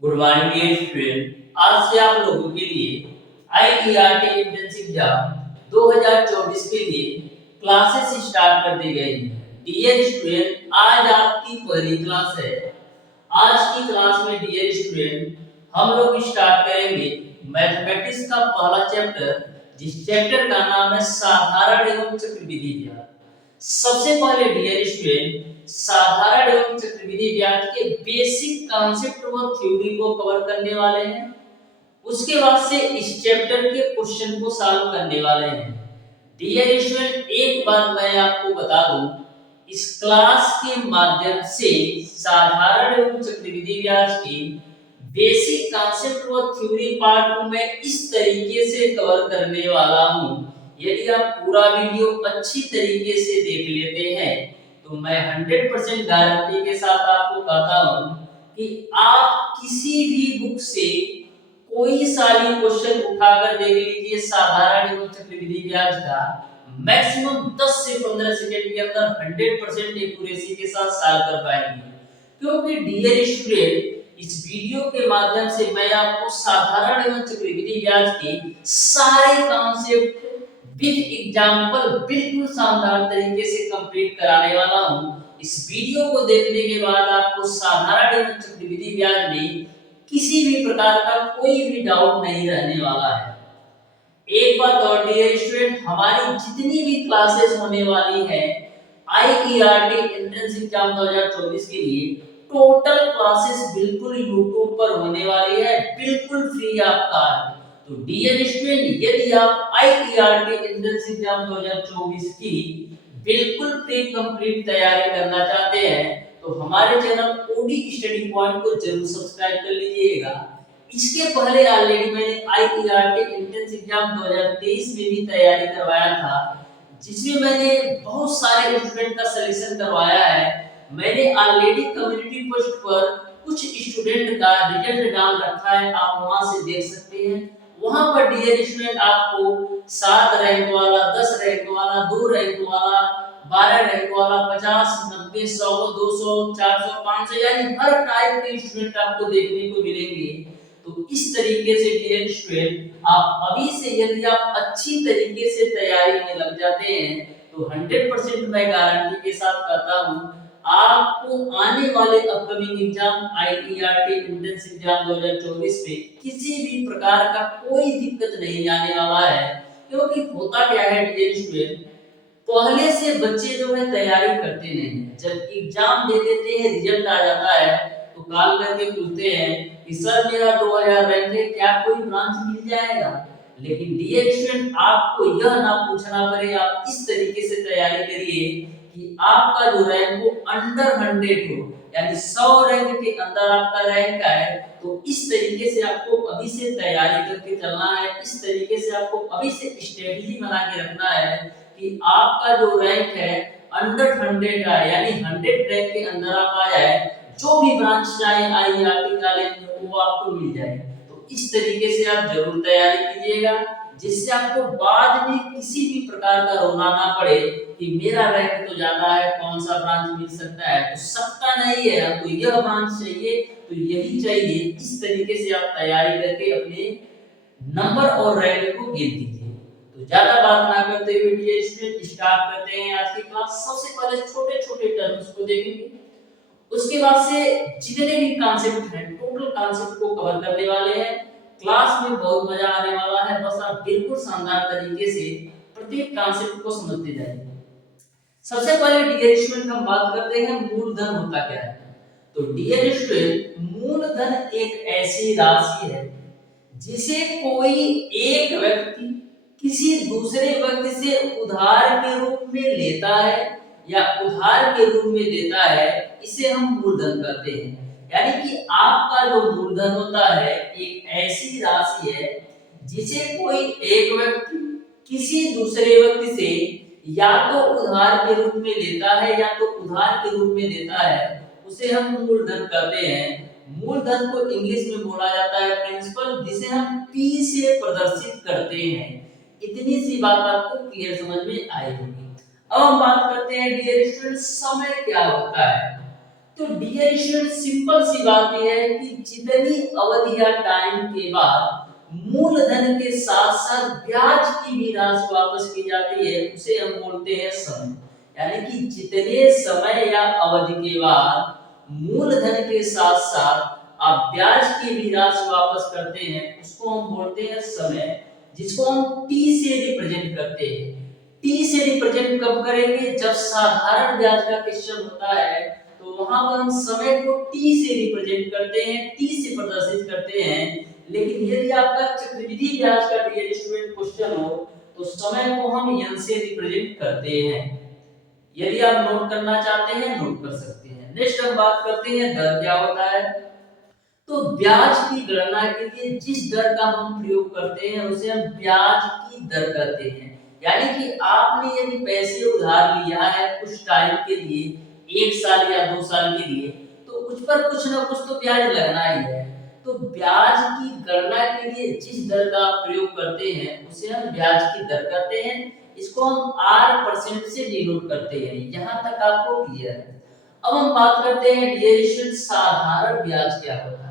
Good morning dear student. आज से आप लोगों के लिए आईईआरटी एंट्रेंस एग्जाम 2024 के लिए क्लासेस स्टार्ट कर दी गई हैं। डियर स्टूडेंट, आज आपकी पहली क्लास है। आज की क्लास में डियर स्टूडेंट हम लोग स्टार्ट करेंगे मैथमेटिक्स का पहला चैप्टर, जिस चैप्टर का नाम है साधारण एवं चक्रवृद्धि ब्याज। सबसे पहले डियर स्टूडेंट साधारण एवं चक्रवृद्धि ब्याज के बेसिक कॉन्सेप्ट व थ्योरी को कवर करने वाले हैं। उसके बाद से इस चैप्टर के क्वेश्चन को सॉल्व करने वाले हैं। डियर स्टूडेंट, एक बात मैं आपको बता दूं, इस क्लास के माध्यम से साधारण एवं चक्रवृद्धि ब्याज की बेसिक कॉन्सेप्ट व थ्योरी पार्ट को मैं इस तरीके से कवर करने वाला हूं। यदि आप पूरा वीडियो अच्छी तरीके से देख लेते हैं तो मैं 100% गारंटी के साथ आपको कहता हूं कि आप किसी भी बुक से कोई सा भी क्वेश्चन उठाकर देख लीजिए साधारण एवं चक्रवृद्धि ब्याज का, मैक्सिमम 10 से 15 सेकंड के अंदर 100% एक्यूरेसी के साथ सॉल्व कर पाएंगे। क्योंकि डियर स्टूडेंट, इस वीडियो के माध्यम से मैं आपको साधारण एवं चक्रवृद्धि ब्याज के सारे कॉन्सेप्ट विद एग्जांपल बिल्कुल शानदार तरीके से कंप्लीट कराने वाला हूं। इस वीडियो को देखने के बाद आपको साधारण एवं चक्रवृद्धि ब्याज में किसी भी प्रकार का कोई भी डाउट नहीं रहने वाला है। एक बात और डियर स्टूडेंट, हमारी जितनी भी क्लासेस होने वाली है आईईआरटी एंट्रेंस एग्जाम 2024 के लिए, टोटल क्लासेस बिल्कुल यूट्यूब पर होने वाली है, बिल्कुल फ्री आपका है। तो डियर स्टूडेंट, यदि आप आईईआरटी एंट्रेंस एग्जाम 2024 की बिल्कुल फ्री कंप्लीट तैयारी करना चाहते हैं तो हमारे चैनल ओडी स्टडी पॉइंट को जरूर सब्सक्राइब कर लीजिएगा। इसके पहले ऑलरेडी मैंने आईईआरटी एंट्रेंस एग्जाम 2023 में भी तैयारी करवाया था, जिसमें मैंने बहुत सारे स्टूडेंट का सिलेक्शन करवाया है। मैंने ऑलरेडी कम्युनिटी पोस्ट पर कुछ स्टूडेंट का रिजल्ट डाल रखा है, आप वहां से देख सकते हैं। वहां पर डियर स्टूडेंट आपको 7 रैंक वाला, 10 रैंक वाला, 2 रैंक वाला, 12 रैंक वाला, 50, 90, 100, 200, 400, 500 यानी हर टाइप के स्टूडेंट आपको देखने को मिलेंगे। तो इस तरीके से डियर स्टूडेंट आप अभी से यदि आप अच्छी तरीके से तैयारी में लग जाते हैं तो 100% मैं गारंटी के साथ कहता हूं आपको आने वाले upcoming exam IERT entrance exam 2024 में किसी भी प्रकार का कोई दिक्कत नहीं आने वाला है। क्योंकि होता क्या है डियर स्टूडेंट, पहले से बच्चे जो है तैयारी करते नहीं है, जब एग्जाम दे देते हैं रिजल्ट आ जाता है तो कॉल करके पूछते हैं कि सर मेरा 2000 रैंक है, क्या कोई ब्रांच मिल जाएगा। लेकिन डियर स्टूडेंट, आपको यह ना पूछना पड़े, आप इस तरीके से तैयारी करिए कि आपका जो रैंक वो अंडर 100 हो, यानी 100 रैंक के अंदर आपका रैंक है। तो इस तरीके से आपको अभी से तैयारी करके चलना है, इस तरीके से आपको अभी से स्ट्रेटजी बना के रखना है कि आपका जो रैंक है अंडर 100 का है, यानी 100 रैंक के अंदर आप आ जाए, जो भी ब्रांच चाहे आईआईटी कॉलेज में वो आपको मिल जाए। तो इस तरीके से आप जरूर तैयारी कीजिएगा, जिससे आपको बाद में किसी भी प्रकार का रोना ना पड़े कि मेरा रैंक तो ज्यादा है, कौन सा ब्रांच मिल सकता है। तो सकता नहीं है, आपको यह ब्रांच चाहिए तो यही चाहिए। इस तरीके से आप तैयारी करके अपने नंबर और रैंक को गिन दीजिए। तो ज्यादा बात ना करते हुए डियर स्टूडेंट स्टार्ट करते हैं आज की क्लास। सबसे पहले छोटे छोटे टर्म्स को देखेंगे, उसके बाद से जितने भी कॉन्सेप्ट हैं टोटल कॉन्सेप्ट को कवर करने वाले हैं। क्लास में बहुत मजा आने वाला है, बस आप बिल्कुल शानदार तरीके से प्रत्येक कॉन्सेप्ट को समझते जाइए। सबसे पहले डियर स्टूडेंट हम बात करते हैं मूलधन होता क्या है। तो डियर स्टूडेंट, मूलधन एक ऐसी राशि है जिसे कोई एक व्यक्ति किसी दूसरे व्यक्ति से उधार के रूप में लेता है या उधार के रूप में देता है, इसे हम मूलधन कहते हैं। यानी कि आपका जो मूलधन होता है एक ऐसी राशि है जिसे कोई एक व्यक्ति किसी दूसरे व्यक्ति से या तो उधार के रूप में लेता है या तो उधार के रूप में देता है, उसे हम मूलधन कहते हैं। मूलधन को इंग्लिश में बोला जाता है प्रिंसिपल, जिसे हम पी से प्रदर्शित करते हैं। इतनी सी बात आपको क्लियर समझ में आई होगी। अब हम बात करते हैं डियर स्टूडेंट, समय क्या होता है। तो डियर स्टूडेंट सिंपल सी बात यह है कि जितनी अवधि या टाइम के बाद मूलधन के साथ साथ ब्याज की भी राशि वापस की जाती है उसे हम बोलते हैं समय। यानी कि जितने समय या अवधि के बाद मूलधन के साथ साथ आप ब्याज की भी राशि वापस करते हैं उसको हम बोलते हैं समय, जिसको हम टी से रिप्रेजेंट करते हैं। टी से रिप्रेजेंट कब करेंगे? जब साधारण ब्याज का क्वेश्चन होता है तो वहां पर हम समय को टी से रिप्रेजेंट करते हैं, टी से प्रदर्शित करते हैं। लेकिन यदि आपका चक्रवृद्धि ब्याज का डियर स्टूडेंट क्वेश्चन हो तो समय को हम एन से रिप्रेजेंट करते हैं। यदि आप नोट करना चाहते हैं नोट कर सकते हैं। नेक्स्ट हम बात करते हैं दर क्या होता है। तो ब्याज की गणना के लिए जिस दर का हम प्रयोग करते हैं उसे हम ब्याज की दर कहते हैं। यानी कि आपने यदि पैसे उधार लिया है कुछ टाइम के लिए, 1 साल या 2 साल के लिए, तो उस पर कुछ ना कुछ तो ब्याज लगना ही है। तो ब्याज की गणना के लिए जिस दर का आप प्रयोग करते हैं उसे हम ब्याज की दर कहते हैं। इसको हम R% से डिनोट करते हैं। यहाँ तक आपको क्लियर है। अब हम बात करते हैं डियर साधारण ब्याज क्या होता है।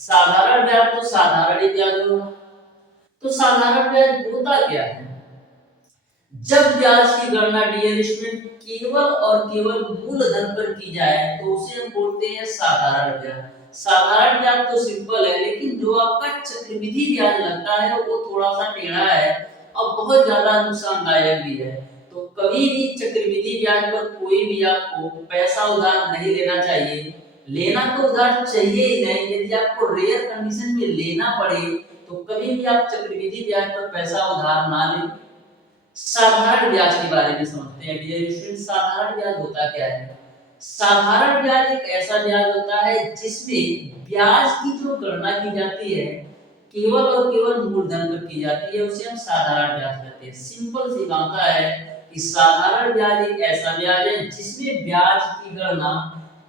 साधारण ब्याज तो साधारण ही ब्याज होगा। तो साधारण ब्याज होता क्या है? जब ब्याज की गणना डियर स्टूडेंट केवल और केवल मूलधन पर की जाए तो उसे हम बोलते हैं साधारण ब्याज। साधारण ब्याज तो सिंपल है, लेकिन जो आपका चक्रवृद्धि ब्याज लगता है वो थोड़ा सा टेढ़ा है और बहुत ज्यादा नुकसानदायक भी है। तो कभी भी चक्रवृद्धि ब्याज पर कोई भी आपको पैसा उधार नहीं लेना चाहिए। लेना तो उधार चाहिए ही नहीं। यदि आपको रेयर कंडीशन में लेना पड़े तो कभी भी आप चक्रवृद्धि ब्याज पर पैसा उधार ना लें। साधारण ब्याज के बारे में समझते हैं डियर स्टूडेंट। साधारण ब्याज होता क्या है? साधारण ब्याज एक ऐसा ब्याज होता है जिसमें ब्याज की जो गणना की जाती है केवल और केवल मूलधन पर की जाती है, उसे हम साधारण ब्याज कहते हैं। सिंपल सी बात है कि साधारण ब्याज एक ऐसा ब्याज है जिसमें ब्याज की गणना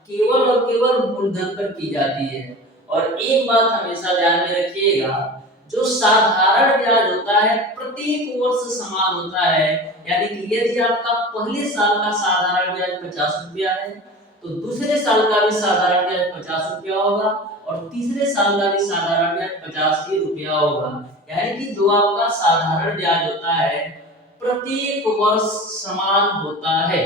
केवल और केवल मूलधन पर की जाती है। और एक बात हमेशा ध्यान में रखिएगा, जो साधारण ब्याज होता है प्रत्येक वर्ष समान होता है। यानी कि यदि आपका पहले साल का साधारण ब्याज 50 रुपया है तो दूसरे साल का भी साधारण ब्याज 50 रुपया होगा और तीसरे साल का भी साधारण ब्याज 50 ही रुपया होगा। यानी कि जो आपका साधारण ब्याज होता है प्रत्येक वर्ष समान होता है।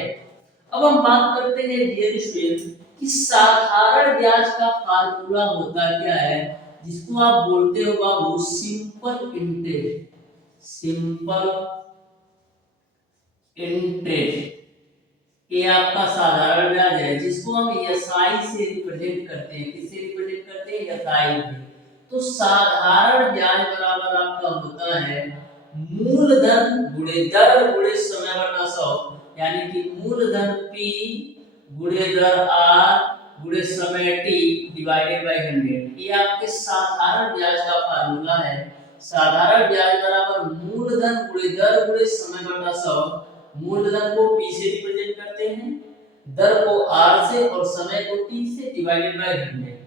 अब हम बात करते हैं डियर स्टूडेंट कि साधारण ब्याज का फार्मूला होता क्या है, जिसको आप बोलते हो बाबू सिंपल इंटरेस्ट। सिंपल इंटरेस्ट ये आपका साधारण ब्याज है जिसको हम एसआई से रिप्रेजेंट करते हैं। किससे रिप्रेजेंट करते हैं? एसआई से। तो साधारण ब्याज बराबर आपका होता है मूलधन गुणे दर गुणे समय बटा 100। यानी कि मूलधन P गुणे दर R गुणे समय T डिवाइडेड बाय 100। ये आपके साधारण ब्याज का फार्मूला है। साधारण ब्याज बराबर मूलधन गुणे दर गुणे समय बटा 100। मूलधन को P से रिप्रेजेंट करते हैं, दर को R से और समय को T से डिवाइडेड बाय 100।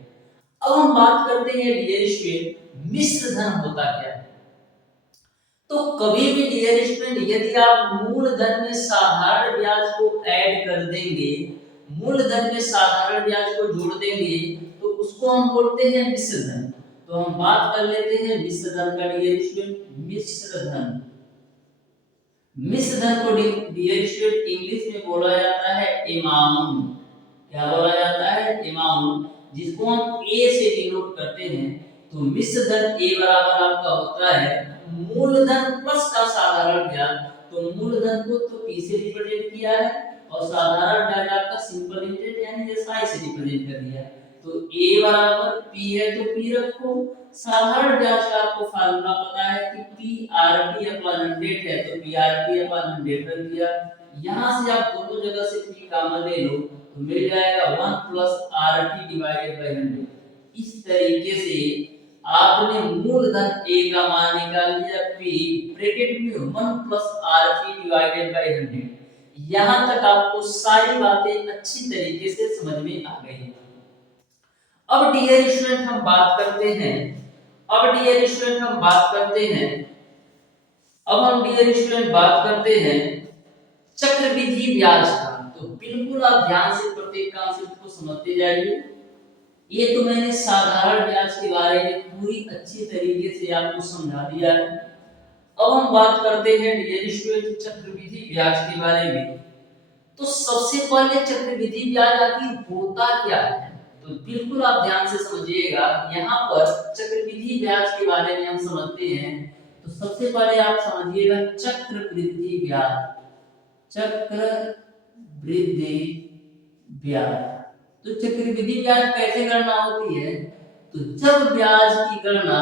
अब हम बात करते हैं डियर स्टूडेंट मिश्र धन होता क्या है। तो कभी भी डियर स्टूडेंट यदि आप मूलधन में साधारण ब्याज को ऐड कर देंगे, मूलधन में साधारण ब्याज को जोड़ देंगे तो उसको हम बोलते हैं मिश्र धन। तो हम बात कर लेते हैं मिश्र धन का डियर स्टूडेंट। मिश्र धन, मिश्र धन को डियर स्टूडेंट इंग्लिश में बोला जाता है अमाउंट। क्या बोला जाता है? अमाउंट, जिसको हम ए से डिनोट करते हैं। तो मिश्र धन ए बराबर आपका होता है मूलधन प्लस का साधारण ब्याज। तो मूलधन को तो पी से रिप्रेजेंट किया है और साधारण ब्याज आपका सिंपल इंटरेस्ट यानी एसआई से रिप्रेजेंट कर दिया। तो ए बराबर पी है तो पी रखो। साधारण ब्याज का आपको फार्मूला पता है कि पी आर टी अपॉन 100 है तो पी आर टी अपॉन 100 रख दिया। यहां से आप दोनों जगह से पी कॉमन ले लो तो मिल जाएगा 1 plus R T divided by 100। इस तरीके से आपने मूलधन ए का मान निकाल लिया पी ब्रैकेट में 1 plus R T divided by 100। यहां तक आपको सारी बातें अच्छी तरीके से समझ में आ गई। अब डियर स्टूडेंट हम बात करते हैं, अब डियर स्टूडेंट हम बात करते हैं, अब हम डियर स्टूडेंट बात करते हैं चक्रवृद्धि ब्याज का। तो बिल्कुल आप ध्यान से प्रत्येक कॉन्सेप्ट को समझते जाइए। ये तो मैंने साधारण ब्याज के बारे में पूरी अच्छी तरीके से आपको समझा दिया है। अब हम बात करते हैं डियर स्टूडेंट चक्रवृद्धि ब्याज के बारे में। तो सबसे पहले चक्रवृद्धि ब्याज आखिर होता क्या है, तो बिल्कुल आप ध्यान से समझिएगा। यहाँ पर चक्रवृद्धि ब्याज के बारे में हम समझते हैं। तो सबसे पहले आप समझिएगा चक्रवृद्धि ब्याज। चक्रवृद्धि ब्याज, तो चक्रवृद्धि ब्याज कैसे गणना होती है, तो जब ब्याज की गणना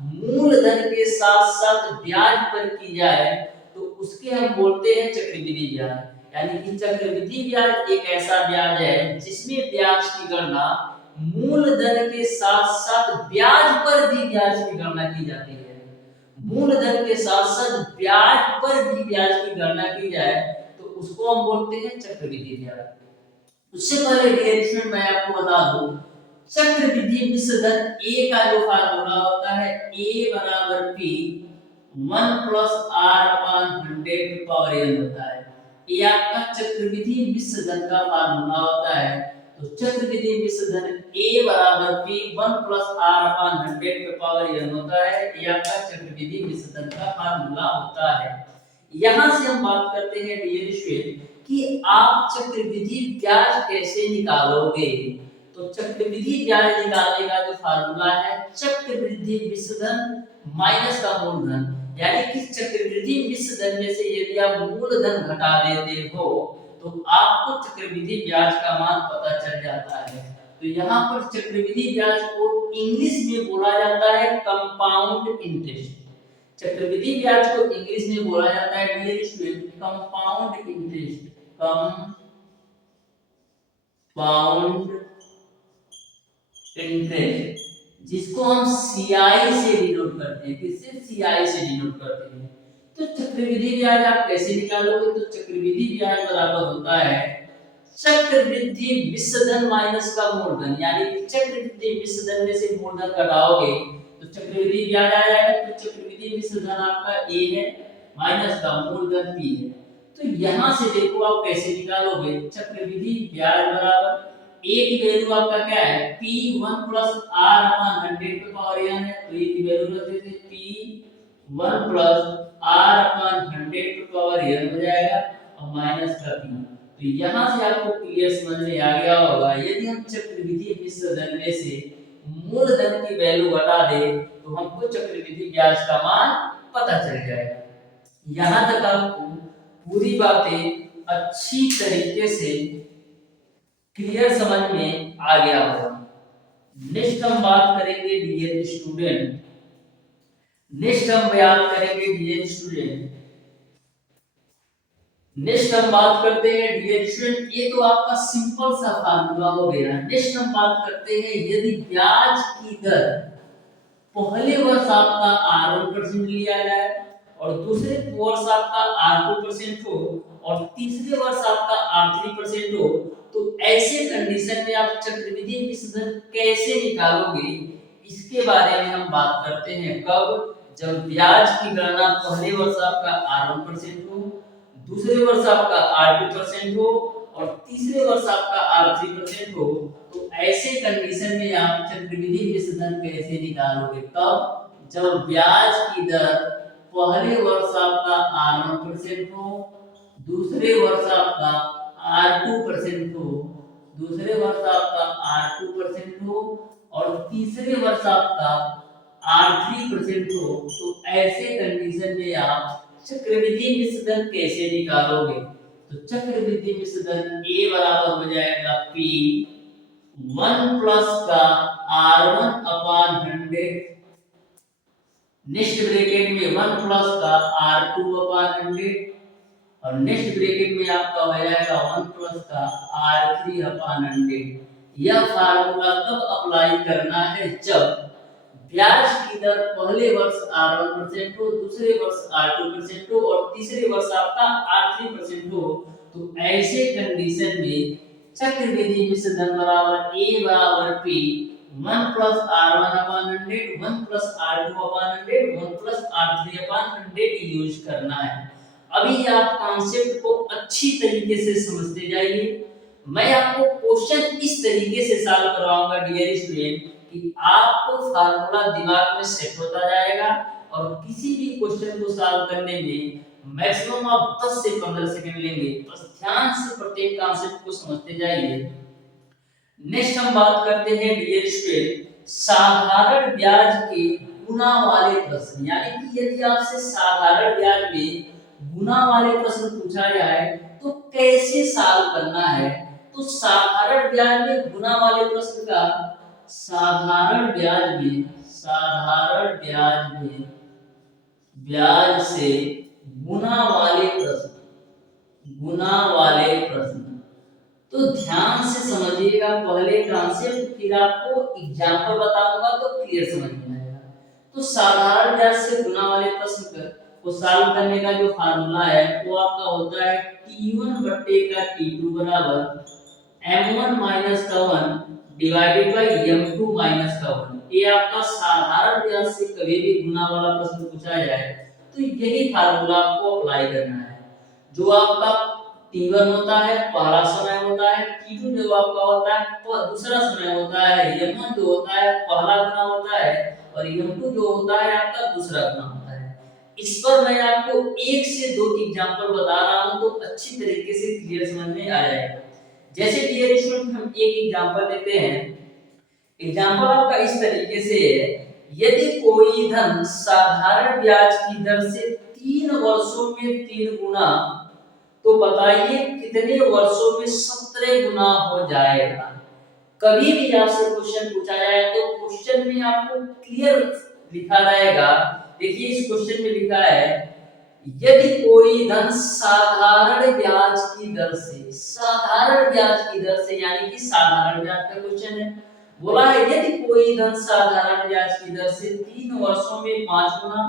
मूलधन के साथ साथ ब्याज पर की जाए तो उसके हम बोलते हैं चक्रवृद्धि ब्याज। यानी कि चक्रवृद्धि ब्याज एक ऐसा ब्याज है जिसमें ब्याज की गणना मूलधन के साथ साथ ब्याज पर भी ब्याज की गणना की जाती है। मूलधन के साथ साथ ब्याज पर भी ब्याज की गणना की जाए तो उसको हम बोलते हैं चक्रवृद्धि ब्याज। उससे पहले डियर स्टूडेंट मैं आपको बता दूं, चक्रवृद्धि मिश्रधन ए का जो फार्मूला होता है ए बराबर P 1 plus R upon 100 power n होता है। ये आपका चक्रवृद्धि मिश्रधन का फार्मूला होता है। तो चक्रवृद्धि मिश्रधन ए बराबर P 1 plus R upon 100 power n होता है। ये आपका चक्रवृद्धि मिश्रधन का फार्मूला होता है। यहां से हम बात करते हैं डियर स्टूडेंट कि आप चक्रवृद्धि ब्याज कैसे निकालोगे। तो चक्रवृद्धि ब्याज निकालने का जो फार्मूला है चक्रवृद्धि मिश्रधन माइनस का मूलधन। यानी कि चक्रवृद्धि मिश्रधन में से यदि आप मूलधन घटा देते हो तो आपको चक्रवृद्धि ब्याज का मान पता चल जाता है। तो यहाँ पर चक्रवृद्धि ब्याज को इंग्लिश में बोला जाता है कंपाउंड इंटरेस्ट। चक्रवृद्धि ब्याज को इंग्लिश में बोला जाता है dear student compound interest. Compound interest जिसको हम सीआई से डिनोट करते हैं। किससे? सीआई से डिनोट करते हैं। तो चक्रवृद्धि ब्याज आप कैसे निकालोगे, तो चक्रवृद्धि ब्याज बराबर होता है चक्रवृद्धि मिश्रधन माइनस का मूलधन। यानी कि चक्रवृद्धि मिश्रधन में से मूलधन घटाओगे तो चक्रवृद्धि ब्याज आ जाएगा। तो चक्रवृद्धि मिश्रधन आपका ए है माइनस का मूलधन पी है। तो यहां से देखो आप कैसे निकालोगे, चक्रवृद्धि ब्याज बराबर ए की वैल्यू आपका क्या है p1 प्लस r अपान 100 पे पावर n है। तो ए की वैल्यू रख देते p1 प्लस r अपान 100 पे पावर n हो जाएगा और माइनस का p। तो यहां से आपको क्लियर समझ में आ गया होगा। यदि हम चक्रवृद्धि मिश्रधन में से मूलधन की वैल्यू घटा दे तो हमको चक्रवृद्धि ब्याज का मान पता चल जाएगा। यहां तक आपको पूरी बातें अच्छी तरीके से क्लियर समझ में आ गया होगा। नेक्स्ट हम बात करेंगे डियर स्टूडेंट, नेक्स्ट हम बात करेंगे डियर स्टूडेंट, नेक्स्ट हम बात करते हैं डियर स्टूडेंट, ये तो आपका सिंपल सा फार्मूला हो गया। नेक्स्ट हम बात करते हैं यदि ब्याज की दर पहले वर्ष आपका R1% लिया जाए और दूसरे वर्ष आपका R2% हो और तीसरे वर्ष आपका R3% हो तो ऐसे कंडीशन में आप चक्रवृद्धि मिश्रधन कैसे निकालोगे, इसके बारे में हम बात करते हैं। कब? जब ब्याज की गणना पहले वर्ष आपका R1% हो, दूसरे वर्ष आपका R2% हो और तीसरे वर्ष आपका R3% हो तो ऐसे कंडीशन में आप चक्रवृद्धि मिश्रधन कैसे निकालोगे। तब जब ब्याज की दर पहले वर्ष आपका R1% हो, दूसरे वर्ष आपका R2% हो, दूसरे वर्ष आपका R2% हो और तीसरे वर्ष आपका R3% हो तो ऐसे कंडीशन में आप चक्रवृद्धि मिश्रधन कैसे निकालोगे। तो चक्रवृद्धि मिश्रधन A बराबर हो जाएगा P 1 प्लस का R1 अपान 100, नेक्स्ट ब्रैकेट में 1 प्लस का R2 अपान 100 और नेक्स्ट ब्रैकेट में आपका हो जाएगा 1 प्लस का R3 अपान 100। यह फार्मूला कब अप्लाई करना है? जब ब्याज की दर पहले वर्ष R1% हो, दूसरे वर्ष R2% हो और तीसरे वर्ष आपका R3% हो तो ऐसे कंडीशन में चक्रवृद्धि मिश्रधन बराबर A बराबर P 1 प्लस R1 अपान 100, 1 प्लस R2 अपान 100, 1 प्लस R3 अपान 100 यूज करना है। अभी आप कॉन्सेप्ट को अच्छी तरीके से समझते जाइए। मैं आपको क्वेश्चन इस तरीके से सॉल्व करवाऊंगा डियर स्टूडेंट कि आपको फार्मूला दिमाग में सेट होता जाएगा और किसी भी क्वेश्चन को सॉल्व करने में मैक्सिमम आप 10 से 15 सेकंड लेंगे। बस ध्यान से प्रत्येक कॉन्सेप्ट को समझते जाइए। नेक्स्ट हम बात करते हैं डियर स्टूडेंट साधारण ब्याज के गुना वाले प्रश्न, यानी कि यदि आपसे साधारण ब्याज में गुना वाले प्रश्न पूछा जाए तो कैसे सॉल्व करना है। तो साधारण ब्याज में गुना वाले प्रश्न का ब्याज से गुना वाले प्रश्न तो ध्यान से समझिएगा पहले कॉन्सेप्ट, फिर आपको एग्जांपल बताऊंगा तो क्लियर समझ में आएगा। तो साधारण ब्याज से गुना वाले प्रश्न को सॉल्व करने का जो फार्मूला है वो आपका होता है T1 बट्टे का T2 बराबर M1 माइनस का 1 डिवाइडेड बाय M2 माइनस का 1। ये आपका साधारण ब्याज से कभी भी गुना वाला प्रश्न पूछा जाए तो यही फार्मूला आपको अप्लाई करना है। जो आपका T1 होता है पहला समय होता है, T2 जो आपका होता है तो दूसरा समय होता है, M1 जो होता है पहला गुना होता है और M2 जो होता है आपका दूसरा गुना होता है। इस पर मैं आपको एक से दो एग्जांपल बता रहा हूं तो अच्छी तरीके से क्लियर समझ में आ जाएगा। जैसे डियर स्टूडेंट हम एक एग्जांपल लेते हैं। एग्जांपल आपका इस तरीके से है, यदि कोई धन साधारण ब्याज की दर से 3 वर्षों में 3 गुना तो बताइए कितने वर्षों में 17 गुना हो जाएगा। कभी भी आपसे क्वेश्चन पूछा जाए तो क्वेश्चन में आपको क्लियर लिखा रहेगा। देखिए इस क्वेश्चन में लिखा है यदि कोई धन साधारण ब्याज की दर से यानी कि साधारण ब्याज का क्वेश्चन है। बोला है यदि कोई धन साधारण ब्याज की दर से 3 वर्षों में 5 गुना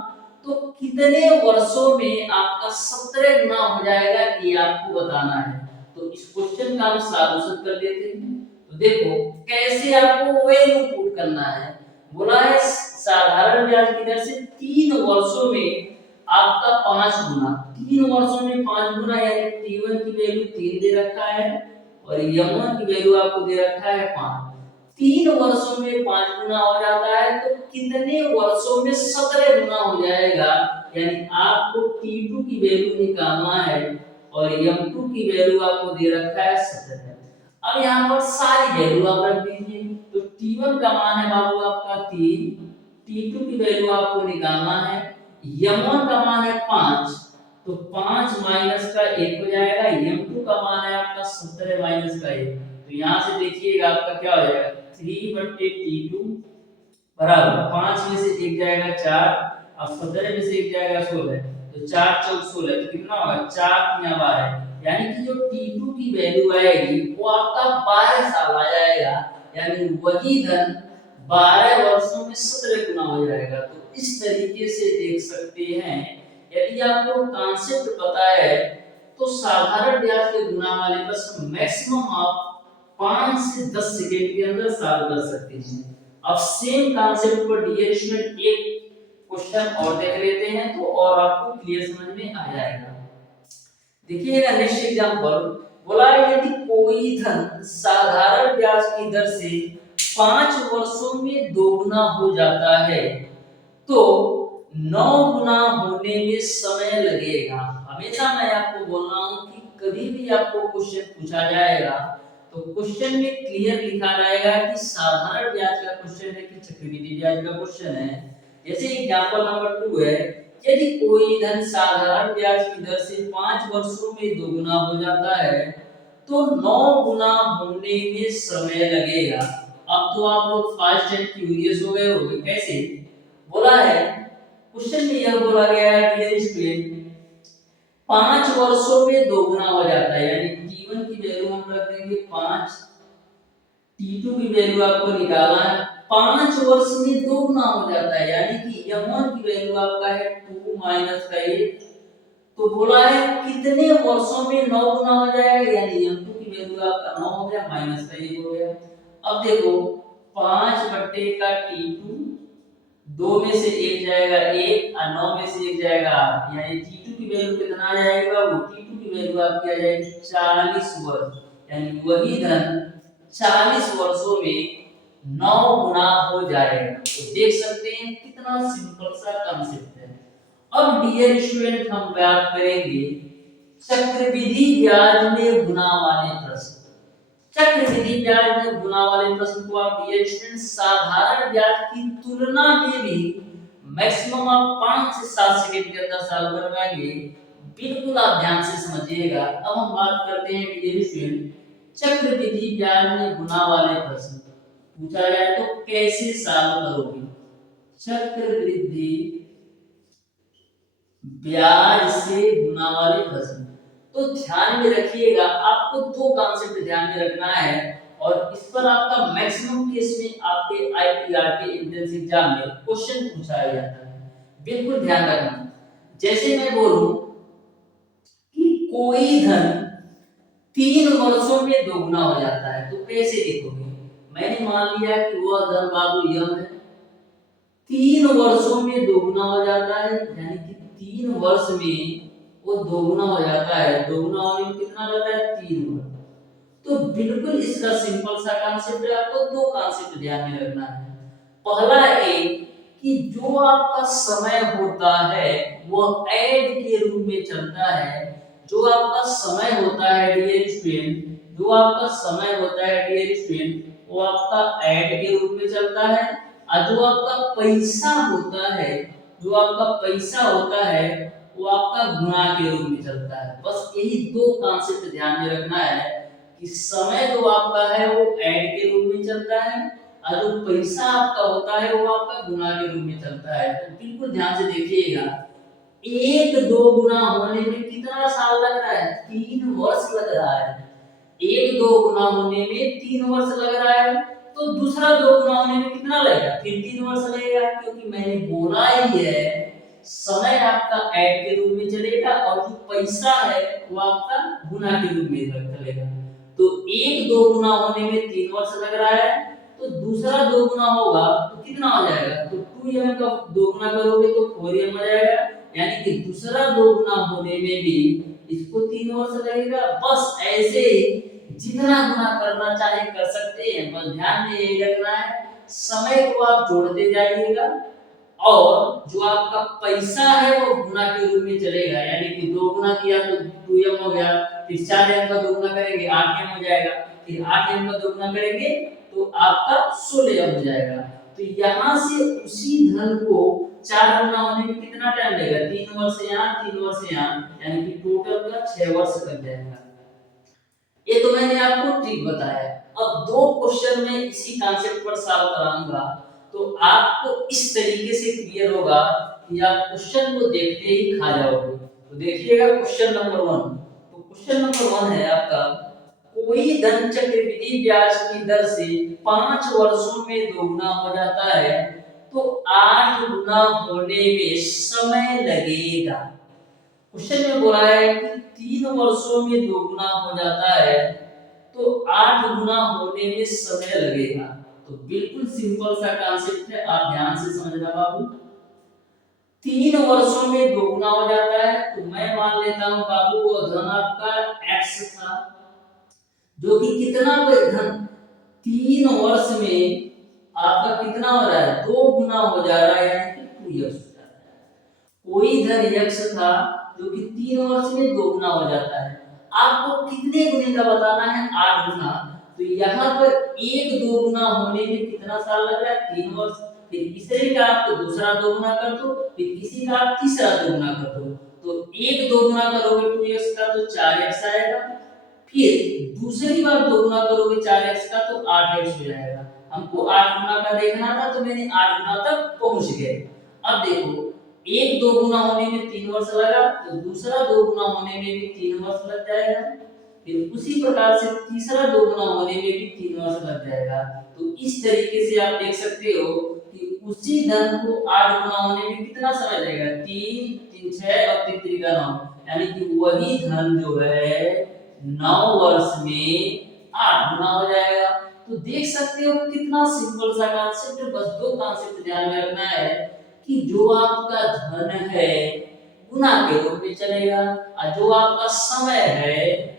तो कितने वर्षों में आपका 17 गुना हो जाएगा ये आपको बताना है। तो इस क्वेश्चन का हम सॉल्यूशन कर लेते हैं। तो देखो कैसे आपको वैल्यू पुट करना है। बोला है साधारण ब्याज की दर से 3 वर्षों में आपका 5 गुना, 3 वर्षों में 5 गुना यानी T1 की वैल्यू 3 दे रखा है और M1 की वैल्यू आपको दे रखा है 5। 3 वर्षों में 5 गुना हो जाता है तो कितने वर्षों में 17 गुना हो जाएगा, यानी आपको T2 की वैल्यू निकालना है और M2 की वैल्यू आपको दे रखा है 17। अब यहाँ पर सारी वैल्यू आप रख दीजिए। तो T1 का मान है बाबू आपका 3, T2 की वैल्यू आपको निकालना है, M1 का मान है 5 तो 5 माइनस का 1 हो जाएगा, M2 का मान है आपका 17 माइनस का 1। तो यहाँ से देखिएगा आपका क्या हो जाएगा 3 बट्टे T2 बराबर 5 में से 1 जाएगा 4 और 17 में से 1 जाएगा 16। तो 4 4 16 तो कितना होगा 4 3 12, यानी कि जो T2 की वैल्यू आएगी वो आपका 12 साल आ जाएगा, यानी वही धन 12 वर्षों में 17 गुना हो जाएगा। तो इस तरीके से देख सकते हैं यदि आपको कॉन्सेप्ट पता है तो साधारण ब्याज के गुना वाले प्रश्न मैक्सिमम आप 5 से 10 सेकंड के अंदर सॉल्व कर सकते हैं। अब सेम कॉन्सेप्ट पर डियर स्टूडेंट एक क्वेश्चन और देख लेते हैं तो और आपको क्लियर समझ में आ जाएगा। देखिएगा नेक्स्ट एग्जांपल बोला है यदि कोई धन साधारण ब्याज की दर से 5 वर्षों में 2 गुना हो जाता है तो 9 गुना होने में समय लगेगा। हमेशा मैं आपको बोल रहा हूं कि कभी भी आपको क्वेश्चन पूछा जाएगा तो क्वेश्चन में क्लियर लिखा रहेगा कि साधारण ब्याज का क्वेश्चन है कि चक्रवृद्धि ब्याज का क्वेश्चन है। जैसे एग्जांपल नंबर 2 है यदि कोई धन साधारण ब्याज की दर से 5 वर्षों में 2 गुना हो जाता है तो 9 गुना होने में समय लगेगा। अब तो आप लोग फास्ट एंड क्यूरियस हो गए होंगे कैसे। बोला है क्वेश्चन में यह बोला गया है डियर स्टूडेंट 5 वर्षों में 2 गुना हो जाता है, यानी T1 की वैल्यू हम रख देंगे 5, T2 की वैल्यू आपको निकालना है, 5 वर्ष में 2 गुना हो जाता है यानी कि M1 की वैल्यू आपका है 2 माइनस का 1। तो बोला है कितने वर्षों में 9 गुना हो जाएगा, यानी M2 की वैल्यू आपका 9 हो गया माइनस का 1 हो गया। अब देखो 5 बट्टे का T2 दो में से एक जाएगा एक और 9 में से एक जाएगा 8, यानी T2 की वैल्यू कितना आ जाएगा, वो T2 की वैल्यू आपकी आ जाएगी 40 वर्ष, यानी वही धन 40 वर्षों में 9 गुना हो जाएगा। तो देख सकते हैं कितना सिंपल सा कॉन्सेप्ट है। अब डियर स्टूडेंट हम बात करेंगे चक्रवृद्धि ब्याज में गुना वाले प्रश्न। चक्रवृद्धि ब्याज में गुना वाले प्रश्न को आप डियर स्टूडेंट साधारण ब्याज की तुलना में भी मैक्सिमम आप 5 से 7 सेकंड के अंदर सॉल्व करवाएंगे। बिल्कुल आप ध्यान से समझिएगा। अब हम बात करते हैं डियर स्टूडेंट चक्रवृद्धि ब्याज में गुना वाले प्रश्न पूछा जाए तो कैसे सॉल्व करोगे। चक्रवृद्धि ब्याज से गुना वाले प्रश्न, तो ध्यान में रखिएगा आपको दो कॉन्सेप्ट ध्यान में रखना है और इस पर आपका मैक्सिमम केस में आपके आईपीआरटी एंट्रेंस एग्जाम में क्वेश्चन पूछा जाता है। बिल्कुल ध्यान रखना। जैसे मैं बोलूं कि कोई धन 3 वर्षों में दोगुना हो जाता है, तो कैसे देखोगे। मैंने मान लिया कि वह धन बाबू यह है, 3 वर्षों में दोगुना हो जाता है, यानी कि 3 वर्ष में वो दोगुना हो जाता है। दोगुना होने में कितना लगता है, 3 वर्ष। तो बिल्कुल इसका सिंपल सा कॉन्सेप्ट है, आपको दो कॉन्सेप्ट ध्यान में रखना है। पहला एक कि जो आपका समय होता है वो ऐड के रूप में चलता है। जो आपका समय होता है डियर स्टूडेंट, जो आपका समय होता है डियर स्टूडेंट, वो आपका ऐड के रूप में चलता है। और जो आपका पैसा होता है, जो आपका पैसा होता है वो आपका गुणा के रूप में चलता है। बस यही दो कॉन्सेप्ट ध्यान में रखना है कि समय जो आपका है वो ऐड के रूप में चलता है और जो पैसा आपका होता है वो आपका गुणा के रूप में चलता है। तो बिल्कुल ध्यान से देखिएगा, एक दो गुना होने में कितना साल लग रहा है, 3 वर्ष लग रहा है। एक दो गुना होने में 3 वर्ष लग रहा है, तो दूसरा दो गुना होने में कितना लगेगा, फिर 3 वर्ष लगेगा, क्योंकि मैंने बोला ही है समय आपका ऐड के रूप में चलेगा और जो पैसा है वो आपका गुना के रूप में चलेगा। तो एक दो गुना होने में 3 वर्ष लग रहा है, तो दूसरा दो गुना होगा तो कितना हो जाएगा, तो 2m का दो गुना करोगे तो 4m आ जाएगा, यानी कि दूसरा दो गुना होने में भी इसको 3 वर्ष लगेगा। बस ऐसे ही जितना गुना करना चाहे कर सकते हैं, बस ध्यान में यही रखना है समय को आप जोड़ते जाइएगा और जो आपका पैसा है वो गुना के रूप में चलेगा, यानी कि दो गुना किया तो 2m हो गया, फिर 4m का दो गुना करेंगे 8m हो जाएगा, फिर 8m का दो गुना करेंगे तो आपका 16m हो जाएगा। तो यहाँ से उसी धन को 4 गुना होने में कितना टाइम लगेगा, 3 वर्ष यहाँ 3 वर्ष यहाँ, यानी कि टोटल का 6 वर्ष लग जाएगा। ये तो मैंने आपको ट्रिक बताया। अब दो क्वेश्चन में इसी कॉन्सेप्ट पर सॉल्व कराऊंगा तो आपको इस तरीके से क्लियर होगा कि आप क्वेश्चन को देखते ही खा जाओगे। तो देखिएगा क्वेश्चन नंबर 1। तो क्वेश्चन नंबर 1 है आपका, कोई धन चक्रवृद्धि ब्याज की दर से 5 वर्षों में दोगुना हो जाता है, तो 8 गुना होने में समय लगेगा। क्वेश्चन में बोला है कि 3 वर्षों में दोगुना हो जाता है तो 8 गुना होने में समय लगेगा। तो बिल्कुल सिंपल सा कॉन्सेप्ट है, आप ध्यान से समझना बाबू। 3 वर्षों में दोगुना हो जाता है, तो मैं मान लेता हूं बाबू वो धन आपका x था, जो कि कितना धन 3 वर्ष में आपका कितना हो रहा है, 2 गुना हो जा रहा है, यानी कि 2x हो जाता है। कोई धन x था जो कि 3 वर्ष में 2 गुना हो जाता है। आपको कितने गुने का बताना है, 8 गुना। तो यहाँ पर एक दो गुना होने में कितना साल लग रहा है, 3 वर्ष। फिर इसी का आप तो दूसरा दो गुना कर दो, फिर इसी का आप तीसरा दो गुना कर दो, तो एक दो गुना करोगे 2x का तो 4x आएगा, फिर दूसरी बार दो गुना करोगे 4x का तो 8x हो जाएगा। हमको 8 गुना का देखना था तो मैंने 8 गुना तक पहुंच गए। अब देखो एक दो गुना होने में 3 वर्ष लगा, तो दूसरा दो गुना होने में भी 3 वर्ष लग जाएगा, फिर उसी प्रकार से तीसरा दो गुना होने में भी 3 वर्ष लग जाएगा। तो इस तरीके से आप देख सकते हो कि उसी धन को 8 गुना होने में कितना समय लगेगा, 3 3 6 और 3 3 का 9, यानी कि वही धन जो है 9 वर्ष में 8 गुना हो जाएगा। तो देख सकते हो कितना सिंपल सा कॉन्सेप्ट है। बस दो कॉन्सेप्ट ध्यान में रखना है कि जो आपका धन है गुना के रूप में चलेगा और जो आपका समय है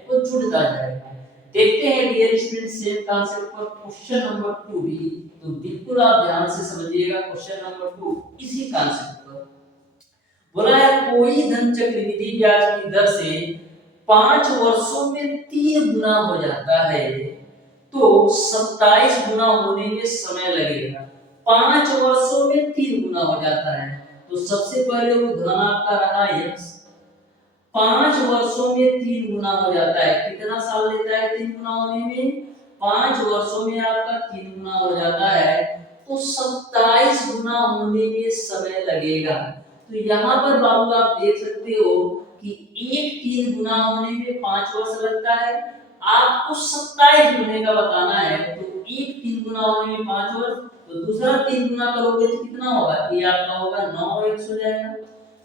वो जुड़ता जाएगा। देखते हैं डियर स्टूडेंट सेम कॉन्सेप्ट पर क्वेश्चन नंबर 2 भी। तो बिल्कुल आप ध्यान से समझिएगा क्वेश्चन नंबर 2 इसी कॉन्सेप्ट पर बोला है कोई धन चक्रवृद्धि ब्याज की दर से 5 वर्षों में 3 गुना हो जाता है तो 27 गुना होने में समय लगेगा। 5 वर्षों में 3 गुना हो जाता है तो सबसे पहले वो धन आपका रहा x, 5 वर्षों में 3 गुना हो जाता है। कितना साल लेता है 3 गुना होने में? 5 वर्षों में आपका 3 गुना हो जाता है तो 27 गुना होने में समय लगेगा। तो यहाँ पर बाबू आप देख सकते हो कि एक 3 गुना होने में 5 वर्ष लगता है, आपको 27 गुने का बताना है तो एक 3 गुना होने में 5 वर्ष, तो दूसरा 3 गुना करोगे तो कितना होगा? ये आपका होगा 9x हो जाएगा।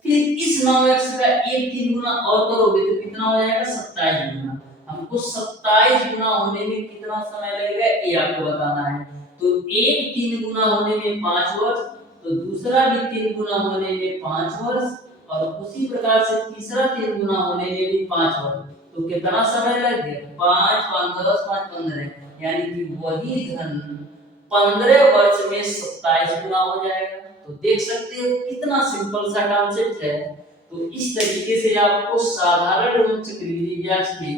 फिर इस 9x का एक 3 गुना और करोगे तो कितना हो जाएगा? 27 गुना। हमको 27 गुना होने में कितना समय लगेगा ये आपको बताना है। तो एक 3 गुना होने में 5 वर्ष, तो दूसरा भी 3 गुना होने में 5 वर्ष और उसी प्रकार से तीसरा 3 गुना होने में भी 5 वर्ष। तो कितना समय लग गया? 5 5 10 5 15, यानी कि वही धन 15 वर्ष में 27 गुना हो जाएगा। तो देख सकते हो कितना सिंपल सा कॉन्सेप्ट है। तो इस तरीके से आपको साधारण एवं चक्रवृद्धि ब्याज के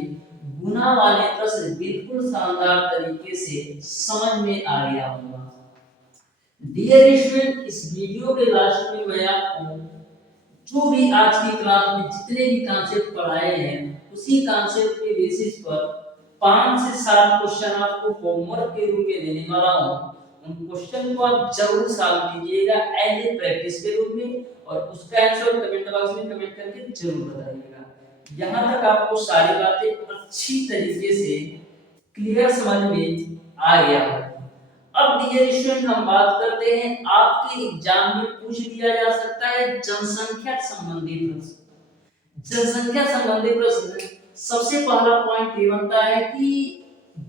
गुना वाले प्रश्न बिल्कुल शानदार तरीके से समझ में आ गया होगा। डियर स्टूडेंट, इस वीडियो के लास्ट में मैं आपको जो भी आज की क्लास में जितने भी कॉन्सेप्ट पढ़ाए हैं उसी कॉन्सेप्ट के बेसिस पर 5 से 7 क्वेश्चन आपको होमवर्क के रूप में देने वाला हूं। उन क्वेश्चन को आप जरूर सॉल्व कीजिएगा एज ए प्रैक्टिस के रूप में और उसका आंसर कमेंट बॉक्स में कमेंट करके जरूर बताइएगा। यहां तक आपको सारी बातें अच्छी तरीके से क्लियर समझ में आ गया है। अब डियर स्टूडेंट हम बात करते हैं आपके एग्जाम में पूछ दिया जा सकता है जनसंख्या संबंधी प्रश्न। जनसंख्या संबंधी प्रश्न सबसे पहला पॉइंट ये बनता है कि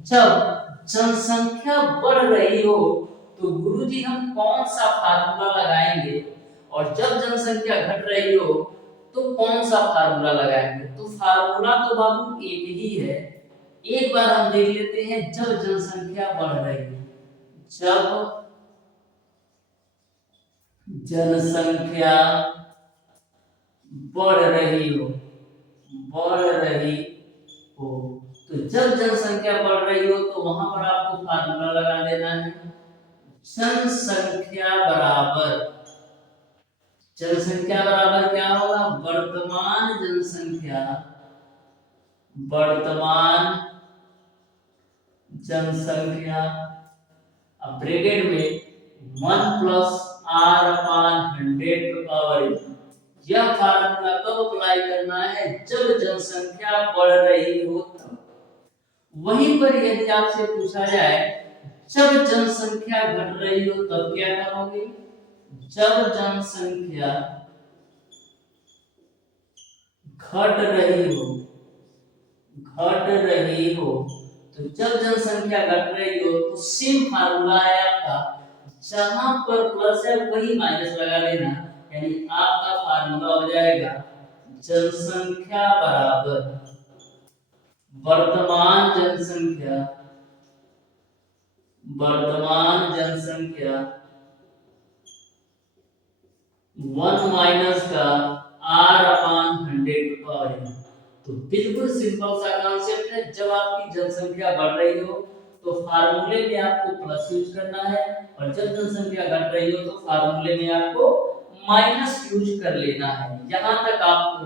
जब जनसंख्या बढ़ रही हो तो गुरुजी हम कौन सा फार्मूला लगाएंगे और जब जनसंख्या घट रही हो तो कौन सा फार्मूला लगाएंगे। तो फार्मूला तो बाबू एक ही है, एक बार हम देख लेते हैं। जब जनसंख्या बढ़ रही है, जब जनसंख्या बढ़ रही हो, तो जब जनसंख्या बढ़ रही हो तो वहां पर आपको फार्मूला लगा देना है। जनसंख्या बराबर क्या होगा? वर्तमान जनसंख्या अब ब्रैकेट में 1 plus r upon 100 to power n। यह फार्मूला कब अप्लाई करना है? जब जनसंख्या बढ़ रही हो तब। वहीं पर यदि आपसे पूछा जाए जब जनसंख्या घट रही हो तब क्या करोगे? जब जनसंख्या घट रही हो तो जब जनसंख्या घट रही हो तो सेम फार्मूला है आपका, जहां पर प्लस है वही माइनस लगा देना, यानी आपका फार्मूला हो जाएगा जनसंख्या बराबर वर्तमान जनसंख्या 1 माइनस का r upon 100 to power n। तो बिल्कुल सिंपल सा कॉन्सेप्ट है। जब आपकी जनसंख्या बढ़ रही हो तो फार्मूले में आपको प्लस यूज करना है और जब जनसंख्या घट रही हो तो फार्मूले में आपको माइनस यूज कर लेना है। यहां तक आपको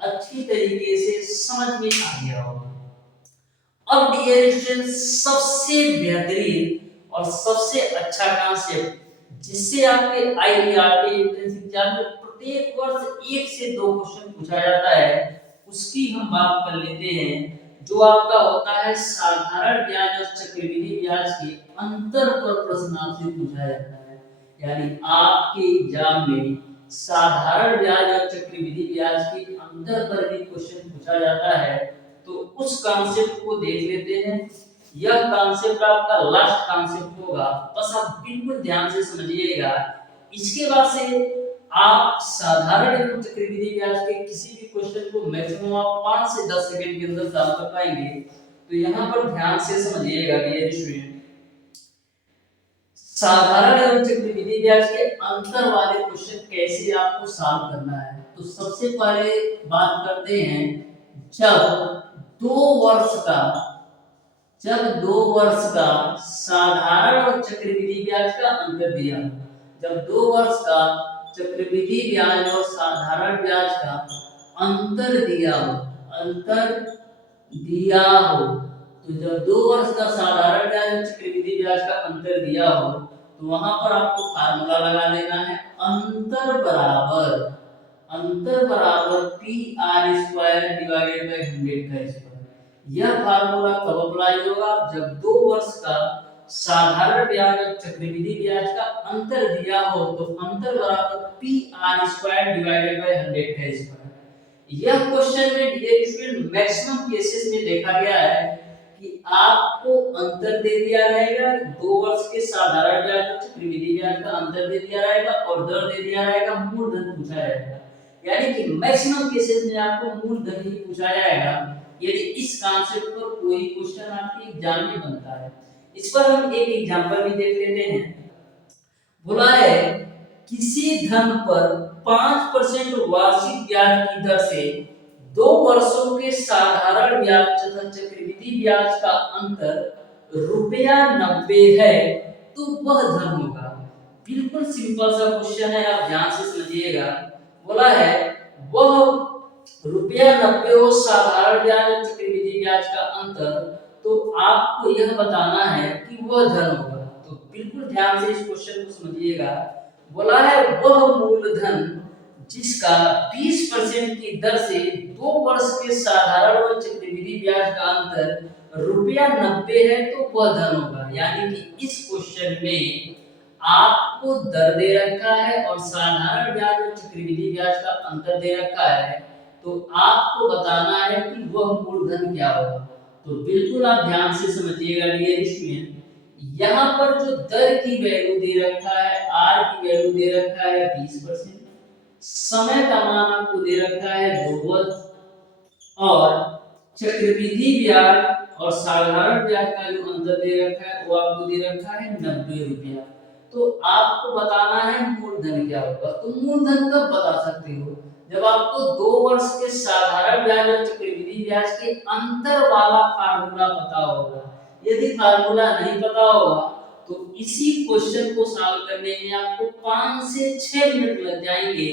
अच्छी तरीके से समझ में आ गया होगा। अब डियर स्टूडेंट, सबसे बेहतरीन और सबसे अच्छा कॉन्सेप्ट जिससे आपके आईईआरटी एंट्रेंस एग्जाम में प्रत्येक वर्ष 1 से 2 क्वेश्चन पूछा जाता है उसकी हम बात कर लेते हैं, जो आपका होता है साधारण ब्याज और चक्रवृद्धि ब्याज के अंतर पर प्रश्न आपसे पूछा जाता है। यानी आपके एग्जाम में साधारण ब्याज और चक्रवृद्धि ब्याज के अंतर पर भी क्वेश्चन पूछा जाता है। तो उस कॉन्सेप्ट को देख लेते हैं। यह कॉन्सेप्ट आपका लास्ट कॉन्सेप्ट होगा, बस आप बिल्कुल ध्यान से समझिएगा। इसके बाद से आप साधारण एवं चक्रवृद्धि ब्याज के किसी भी क्वेश्चन को मैक्सिमम आप 5 से 10 सेकंड के अंदर सॉल्व कर पाएंगे। तो यहाँ पर ध्यान से समझिएगा डियर स्टूडेंट, साधारण एवं चक्रवृद्धि ब्याज के अंतर वाले क्वेश्चन कैसे आपको सॉल्व करना है। तो सबसे पहले बात करते हैं, जब 2 वर्ष का साधारण और चक्रवृद्धि ब्याज का अंतर दिया, जब 2 वर्ष का चक्रवृद्धि ब्याज और साधारण ब्याज का अंतर दिया हो, तो जब 2 वर्ष का साधारण ब्याज और चक्रवृद्धि ब्याज का अंतर दिया हो, तो वहां पर आपको फार्मूला लगा लेना है, अंतर बराबर P R square divided by 100 का स्क्वायर। यह फार्मूला कब अप्लाई होगा, जब 2 वर्ष का साधारण ब्याज और चक्रवृद्धि ब्याज का अंतर दिया हो, तो अंतर बराबर P R square divided by 100 का स्क्वायर। यह क्वेश्चन में डियर स्टूडेंट मैक्सिमम केसेस में देखा गया है कि आपको अंतर दे दिया रहेगा, 2 वर्ष के साधारण ब्याज और चक्रवृद्धि ब्याज का अंतर दे दिया रहेगा और दर दे दिया रहेगा, मूलधन पूछा जाएगा। यानी कि मैक्सिमम केसेस में आपको मूलधन ही पूछा जाएगा यदि इस कॉन्सेप्ट पर कोई क्वेश्चन आपके एग्जाम में बनता है। इस पर हम एक एग्जांपल भी देख लेते हैं। बोला है किसी धन पर 5% वार्षिक ब्याज की दर से 2 वर्षों के साधारण ब्याज तथा चक्रवृद्धि ब्याज का अंतर ₹90 है, तो वह धन होगा। बिल्कुल सिंपल सा क्वेश्चन है, आप ध्यान से समझिएगा। बोला है वह ₹90 हो साधारण ब्याज और चक्रवृद्धि ब्याज का अंतर, तो आपको यह बताना है कि वह धन होगा। तो बिल्कुल ध्यान से इस क्वेश्चन को समझिएगा। बोला है वह मूलधन जिसका 20% की दर से 2 वर्ष के साधारण और चक्रवृद्धि ब्याज का अंतर ₹90 है, तो वह धन होगा। यानी कि इस क्वेश्चन में आपको दर दे रखा है और साधारण ब्याज और चक्रवृद्धि ब्याज का अंतर दे रखा है, तो आपको बताना है कि वह मूलधन क्या होगा। तो बिल्कुल आप ध्यान से समझिएगा डियर स्टूडेंट, यहाँ पर जो दर की वैल्यू दे रखा है, आर की वैल्यू दे रखा है 20%, समय का मान आपको दे रखा है 2 वर्ष, और चक्रवृद्धि ब्याज और साधारण ब्याज का जो अंतर दे रखा है वो आपको दे रखा है ₹90। तो आपको बताना है मूलधन क्या होगा। तो मूलधन कब बता सकते हो, जब आपको 2 वर्ष के साधारण ब्याज और चक्रवृद्धि ब्याज के अंतर वाला फार्मूला पता होगा। यदि फार्मूला नहीं पता होगा तो इसी क्वेश्चन को सॉल्व करने में आपको 5 से 6 मिनट लग जाएंगे,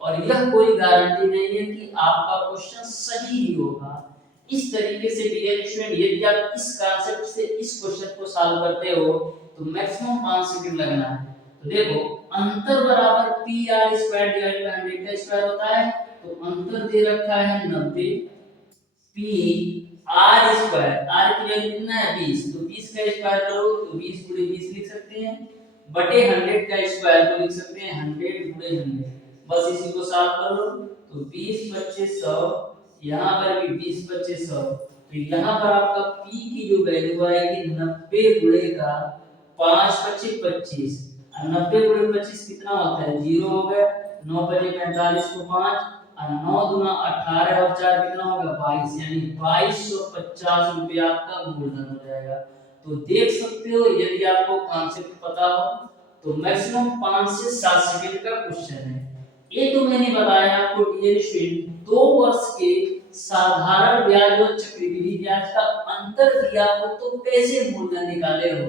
और यह कोई गारंटी नहीं है कि आपका क्वेश्चन सही ही होगा। इस तरीके से डियर स्टूडेंट, यदि आप इस कांसेप्ट से इस क्वेश्चन को सॉल्व करते हो तो मैक्सिमम 5 सेकंड लगना है। तो देखो अंतर बराबर P R square divided by 100 का स्क्वायर होता है, तो अंतर दे रखा है 90, पी आर स्क्वायर, आर की वैल्यू कितना है 20, तो 20 का स्क्वायर करो तो 20 गुणे 20 लिख सकते हैं, बटे 100 का स्क्वायर तो लिख सकते हैं 100 गुणे 100। बस इसी को सॉल्व कर लो, तो 20 25 100, यहाँ पर भी 20 25 100, तो यहाँ पर आपका p की जो वैल्यू आएगी 90 गुणे का 5 25 25, और 90 गुणे 25 कितना होता है 0 हो गया, 9 5 45 को 5, और 9 दूना 18 और 4 कितना होगा 22, यानी 2250 रुपया आपका मूलधन हो जाएगा। तो देख सकते हो यदि आपको कॉन्सेप्ट पता हो तो मैक्सिमम 5 से 7 सेकंड का क्वेश्चन है। ये तो मैंने बताया आपको डियर स्टूडेंट, 2 वर्ष के साधारण ब्याज और चक्रवृद्धि ब्याज का अंतर दिया हो तो कैसे मूलधन निकाले हो।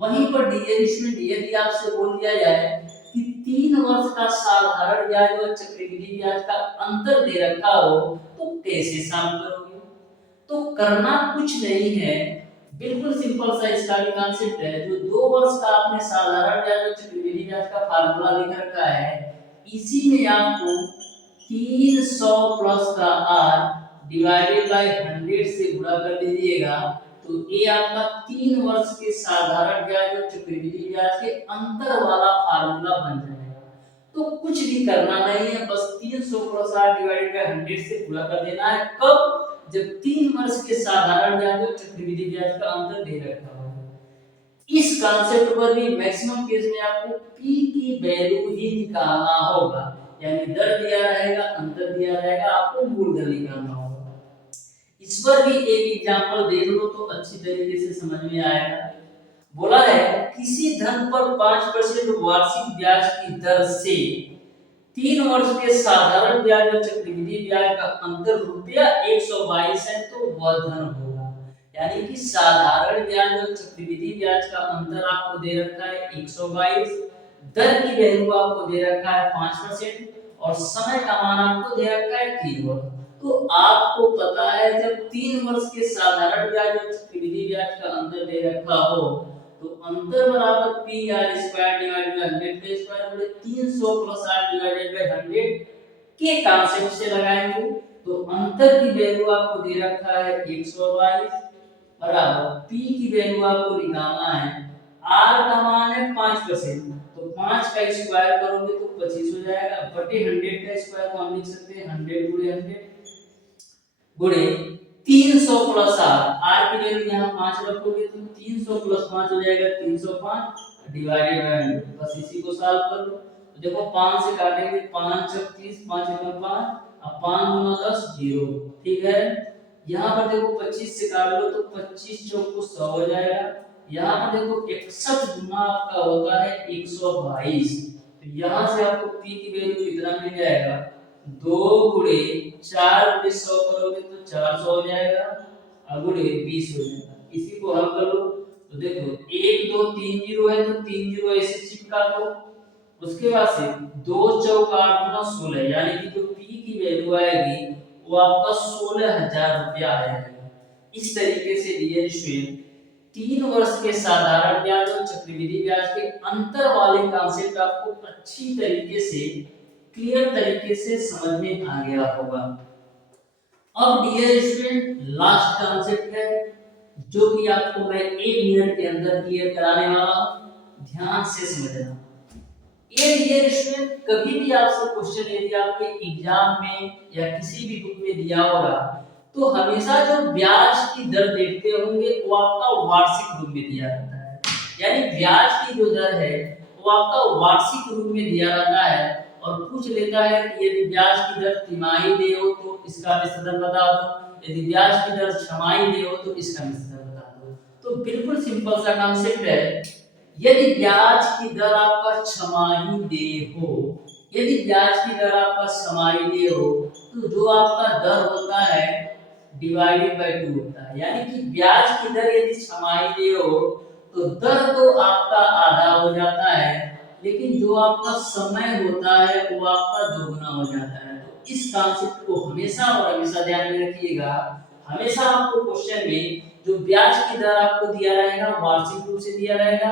वहीं पर डियर स्टूडेंट यदि आपसे बोल दिया जाए कि 3 वर्ष का साधारण ब्याज और चक्रवृद्धि ब्याज का अंतर दे रखा हो तो कैसे सॉल्व करोगे। तो करना कुछ नहीं है, बिल्कुल सिंपल सा इसका भी कॉन्सेप्ट है। जो 2 वर्ष का आपने साधारण ब्याज और चक्रवृद्धि ब्याज का फार्मूला लिख रखा है, इसी में आपको 300 प्लस का आर डिवाइडेड बाय 100 से गुणा कर दीजिएगा, तो ये आपका 3 वर्ष के साधारण ब्याज और चक्रवृद्धि ब्याज के अंतर वाला फार्मूला बन जाएगा। तो कुछ भी करना नहीं है, बस 300 प्लस आर डिवाइडेड बाय 100 से गुणा कर देना है। कब, जब 3 वर्ष के साधारण ब्याज और चक्रवृद्धि ब्याज का अंतर दे रखा हो। इस कॉन्सेप्ट पर भी मैक्सिमम केस में आपको पी की वैल्यू ही निकालना होगा, यानी दर दिया रहेगा, अंतर दिया रहेगा, आपको मूल दर निकालना होगा। इस पर भी एक एग्जांपल देख लो तो अच्छी तरीके से समझ में आएगा। बोला है किसी धन पर 5% वार्षिक ब्याज की दर से 3 वर्ष के साधारण ब्याज और चक्रवृद्धि ब्याज का अंतर रुपया 122 है तो वह धन होगा। यानी कि साधारण ब्याज और चक्रवृद्धि ब्याज का अंतर आपको दे रखा है 122, दर की वैल्यू आपको दे रखा है 5% और समय का मान आपको दे रखा है 3 वर्ष। तो आपको पता है जब 3 वर्ष के साधारण ब्याज और चक्रवृद्धि ब्याज का अंतर दे रखा हो तो अंतर बराबर P R square divided by 100 का स्क्वायर बटे 300 प्लस आर डिवाइडेड बाय 100 के कांसेप्ट से लगाएंगे। तो अंतर की वैल्यू आपको दे रखा है 122 बराबर पी की वैल्यू आपको निकालना है, आर का मान है 5%, तो 5 का स्क्वायर करोगे तो 25 हो जाएगा बटे 100 का स्क्वायर को हम लिख सकते हैं 100 गुणे 100 गुणे 300 प्लस आर की वैल्यू यहाँ 5 रखोगे तो 300 प्लस 5 हो जाएगा 305 डिवाइडेड बाय 100। बस इसी को सॉल्व कर लो। तो देखो 5 से काटेंगे 5 × 30 5 × 5 अब 5 × 10 0, ठीक है। यहाँ पर देखो 25 से काट लो तो 25 चौक को 100 हो जाएगा। यहाँ पर देखो 61 गुना आपका होता है 122, तो यहाँ से आपको पी की वैल्यू कितना मिल जाएगा 2 गुणे 4 गुणे 100 करोगे तो 400 हो जाएगा और गुणे 20 हो जाएगा। इसी को हल कर लो तो देखो 1 2 3 जीरो है तो 3 जीरो ऐसे चिपका दो। उसके बाद से 2 चौक 8 गुना 16, यानी कि जो पी की वैल्यू आएगी वो आपका 16,000 रुपया आएगा। इस तरीके से डियर स्टूडेंट 3 वर्ष के साधारण ब्याज और चक्रवृद्धि ब्याज के अंतर वाले कॉन्सेप्ट आपको अच्छी तरीके से क्लियर तरीके से समझ में आ गया होगा। अब डियर स्टूडेंट लास्ट कॉन्सेप्ट है जो कि आपको मैं 1 मिनट के अंदर क्लियर कराने वाला हूं, ध्यान से समझना। ये डियर स्टूडेंट कभी भी आपसे क्वेश्चन यदि आपके एग्जाम में या किसी भी बुक में दिया होगा तो हमेशा जो ब्याज की दर देखते होंगे वो आपका वार्षिक रूप में दिया रहता है, यानी ब्याज की जो दर है वो आपका वार्षिक रूप में दिया रहता है और पूछ लेता है कि यदि ब्याज की दर तिमाही दे हो तो इसका मिश्रण बता दो, यदि ब्याज की दर छमाही दे हो तो इसका मिश्रण बता दो। तो बिल्कुल सिंपल सा कांसेप्ट है, यदि ब्याज की दर आपका छमाही दे हो, यदि ब्याज की दर आपका छमाही दे हो तो जो आपका दर होता है डिवाइडेड बाय 2 होता है, यानी कि ब्याज की दर यदि छमाही दे हो तो दर तो आपका आधा हो जाता है लेकिन जो आपका समय होता है वो आपका दोगुना हो जाता है। तो इस कॉन्सेप्ट को हमेशा और हमेशा ध्यान में रखिएगा। हमेशा आपको क्वेश्चन में जो ब्याज की दर आपको दिया रहेगा वार्षिक रूप से दिया रहेगा,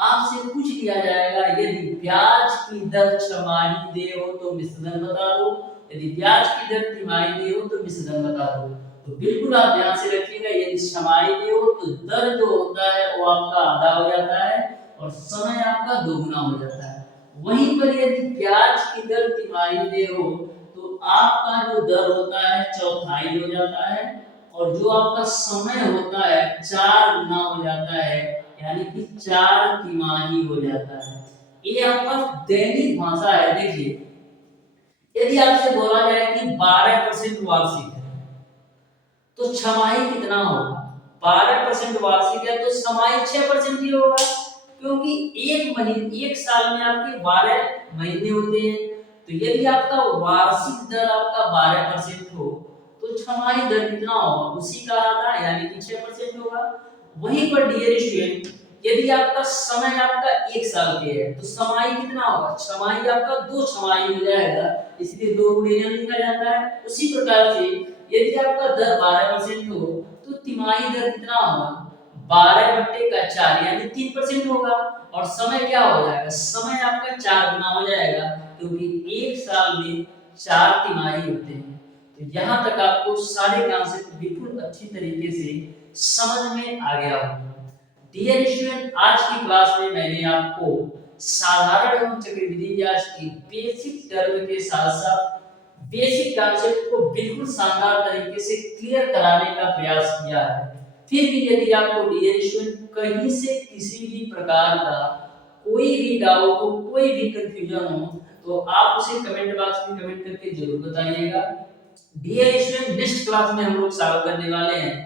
आपसे पूछ लिया जाएगा यदि ब्याज की दर छमाही दे हो तो मिश्रण बता दो, यदि ब्याज की दर तिमाही दे हो तो मिश्रण बता दो। तो बिल्कुल आप ध्यान से रखिएगा, यदि छमाही दे हो तो दर जो होता है वो आपका आधा हो जाता है और समय आपका दोगुना हो जाता है। वहीं पर यदि ब्याज की दर तिमाही दे हो तो आपका जो दर होता है चौथाई हो जाता है और जो आपका समय होता है 4 गुना हो जाता है, यानी कि 4 तिमाही हो जाता है। ये आपका दैनिक भाषा है। देखिए यदि आपसे बोला जाए कि 12% वार्षिक है तो छमाही कितना होगा, 12% वार्षिक है तो छमाही 6% ही होगा, क्योंकि एक साल में आपके 12 महीने होते हैं। तो यदि आपका वार्षिक दर आपका 12% हो तो छमाही दर कितना होगा, उसी का आधा यानी कि 6% होगा। वहीं पर डियर स्टूडेंट यदि आपका समय आपका 1 साल के है तो छमाही कितना होगा, छमाही आपका 2 छमाही हो जाएगा, इसलिए 2 गुणे लिखा जाता है। उसी प्रकार से यदि आपका दर 12% हो तो तिमाही दर कितना होगा, 12/4 यानी 3% होगा और समय क्या हो जाएगा, समय आपका 4 गुना हो जाएगा क्योंकि एक साल में 4 तिमाही होते हैं। तो यहाँ तक आपको सारे कॉन्सेप्ट बिल्कुल अच्छी तरीके से समझ में आ गया होगा। डियर स्टूडेंट आज की क्लास में मैंने आपको साधारण एवं चक्रवृद्धि ब्याज की बेसिक टर्म के साथ साथ बेसिक कॉन्सेप्ट को बिल्कुल शानदार तरीके से क्लियर कराने का प्रयास किया है। फिर भी यदि आपको डियर स्टूडेंट कहीं से किसी भी प्रकार का कोई भी डाउट हो, कोई भी कंफ्यूजन हो, तो आप उसे कमेंट बॉक्स में कमेंट करके जरूर बताइएगा। डियर स्टूडेंट नेक्स्ट क्लास में हम लोग सॉल्व करने वाले हैं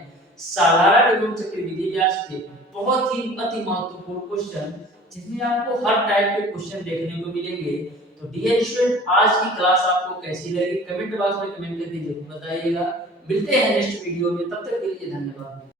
साधारण एवं चक्रवृद्धि ब्याज के बहुत ही अति महत्वपूर्ण क्वेश्चन, जिसमें आपको हर टाइप के क्वेश्चन देखने को मिलेंगे। तो डियर स्टूडेंट आज की क्लास आपको कैसी लगी कमेंट बॉक्स में कमेंट करके जरूर बताइएगा। मिलते हैं नेक्स्ट वीडियो में, तब तक के लिए धन्यवाद।